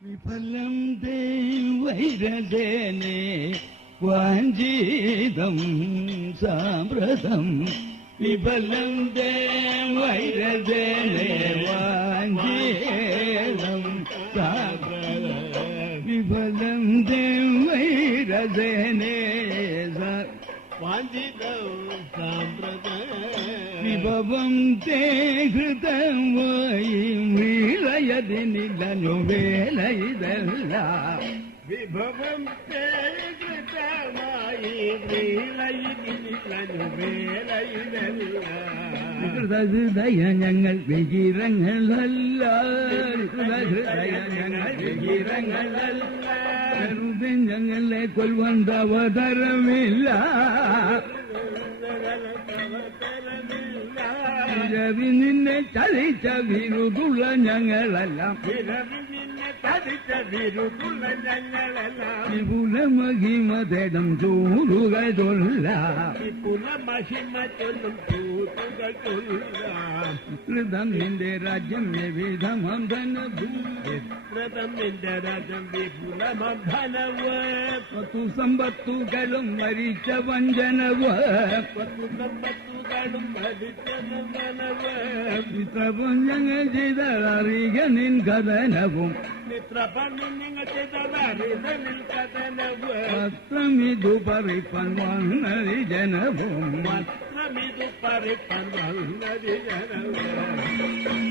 വിഫലം ദൈവൈരജനെ വാഞ്ചിതം സാമ്പ്രതം വിഫലം ദൈവൈരജനെ വാഞ്ചിതം സാമ്പ്രതം വിഫലം ദൈവൈരജനെ വാഞ്ചിതം സാമ്പ്രതം വിഭവം തേ ഹൃദം വീളയതിനില്ലു വേല ഇതല്ല വിഭവം തേ ഹൃദമായി വീളയതിനില്ലു വേല ഇതല്ല ഹൃദയ ഞങ്ങൾ വികിരങ്ങളല്ല ഹൃദയ ഞങ്ങൾ വികിരങ്ങളല്ല ഞങ്ങളെ കൊൽവന്തവതരമില്ല വിരവി നിന്നെ ചതിച്ച വിരുതുള്ള ഞങ്ങളെല്ലാം വിപുല മഹിമ തേടം ചൂടുകൾ തൊല്ല കൃതം നിന്റെ രാജ്യം വിവിധമം ധനഭൂതം നിന്റെ രാജ്യം വിപുലമം ധനവ് പത്തു സമ്പത്തുകളും മരിച്ച വഞ്ചനവ് പത്തു സമ്പത്തുകളും മരിച്ച മിത്രപം ഞങ്ങൾ ചെയ്തറിയ നിൻ കഥനവും പത്രമിതു പരിപ്പൻ വന്നതി ജനവും പത്രമിതു പരിപ്പൻ വന്നതി ജനവും